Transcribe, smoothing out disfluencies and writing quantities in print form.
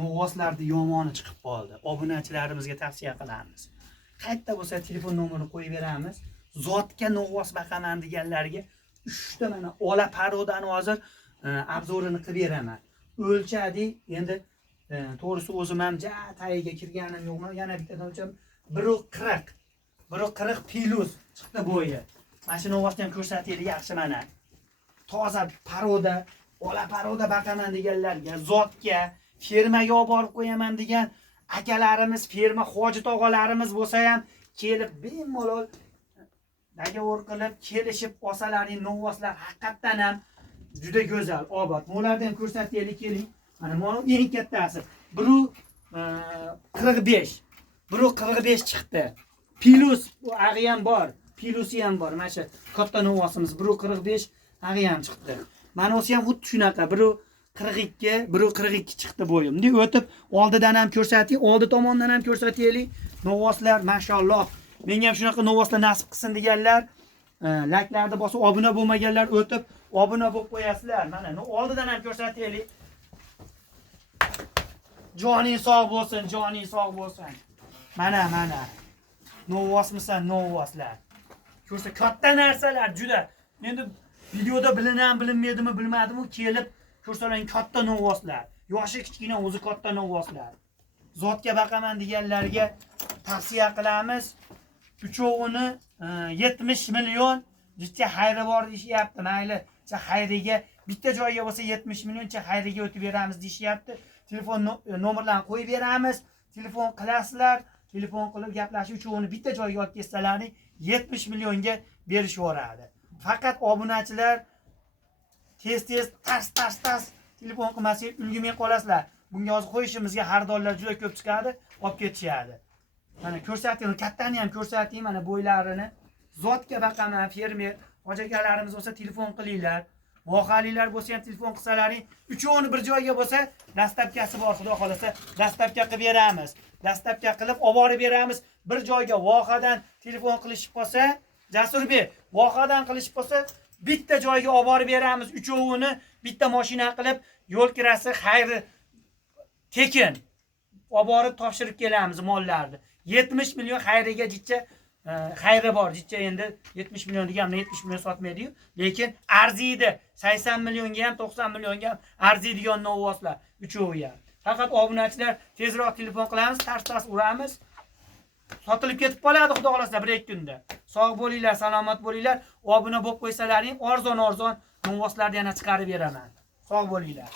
novvoslarni yomoni chiqib qoldi. Obunachilarimizga tavsiya qilamiz. Qayerda bo'lsa telefon nomerini qo'yib beramiz. Zotga novvos baqaman deganlarga 3 ta mana ola parodani hozir obzorini qilib beraman. O'lchadi. Endi to'g'risi o'zim ham tagiga kirganim yo'qmi? Yana bittadan o'lcham 1.40. 1.40 plus chiqdi bo'yi. Mana shu novvosni ham ko'rsataylik yaxshi mana. Toza paroda, ola paroda baqaman deganlarga, zotga, fermaga olib borib qo'yaman degan akalarimiz, ferma hoji tog'alarimiz bo'lsa ham kelib bemalol dagovor qilib kelishib olsalaring novvoslar haqiqatdan ham juda go'zal, obod. Bularni ham ko'rsataylik keling. Mana bu eng kattasi 1.45. 1.45 chiqdi. Plus bu ag'i ham bor, plusi ham bor. Mana shu katta novvosimiz 1.45 ag'i ham chiqdi. Mana o'si ham xuddi shunaqa 1.42 chiqdi bo'yi. Bunday o'tib oldidan ham ko'rsating, oldi tomondan ham ko'rsataylik. Novvoslar mashalloh. Menga ham shunaqa novvoslar nasib qilsin deganlar, layklarni bosib obuna bo'lmaganlar o'tib obuna bo'lib qo'yasizlar. Mana oldidan ham ko'rsataylik. Joning sog' bo'lsin, joning sog' bo'lsin. Mana. Novvosmisan, novvoslar. Ko'rsa katta narsalar juda. Endi videoda bilinmaydimi, bilmadimi, kelib ko'rsalaring katta novvoslar. Yoshi kichkina o'zi katta novvoslar. Zotga baqaman deganlarga tavsiya qilamiz. Uchovini 70 million jicha xayri bor deyapti. Mayli, xayriga bitta joyga bo'lsa 70 millioncha xayriga o'tib beramiz deyapti. Telefon nomerlarini qo'yib beramiz. Telefon qilasizlar. Telefon qilib gaplashib uchovini bitta joyga olib kelsalaring 70 millionga berishvoradi. Faqat obunachilar tez tas telefon qilmasangiz ulgurmay qolasizlar. Bunga hozir qo'yishimizga xaridorlar juda ko'p chiqadi, olib ketishadi. Mana ko'rsating, kattani ham ko'rsating, mana bo'ylarini. Zotga baqaman, fermer hojakalarimiz bo'lsa telefon qilinglar. Vohalilar bo'lsa ham telefon qilsalaring, uchovini bir joyga bo'lsa, dastlabkasi bor, xudo xolasa, dastlabka qilib beramiz. Dastlabka qilib olib borib beramiz. Bir joyga vohadan telefon qilishib qolsa, Jasurbek, vohadan qilishib qolsa, bitta joyga olib borib beramiz. Uchovini bitta mashina qilib, yo'l kirasi xayri tekin olib borib topshirib kelamiz mollarni. 70 million xayriga jicha xayri bor. Jicha endi 70 million deganimda 70 million sotmaydi-yu, lekin arziydi. 80 millionga ham, 90 millionga ham arziydigan novvoslar uchovi ham. Faqat obunachilar tezroq telefon qilamiz, tars uramiz. Sotilib ketib qoladi, xudo xolasa 1-2 kunda. Sog' bo'linglar, salomat bo'linglar. Obuna bo'lib qo'ysalaring, arzon novvoslarni yana chiqarib beraman. Sog' bo'linglar.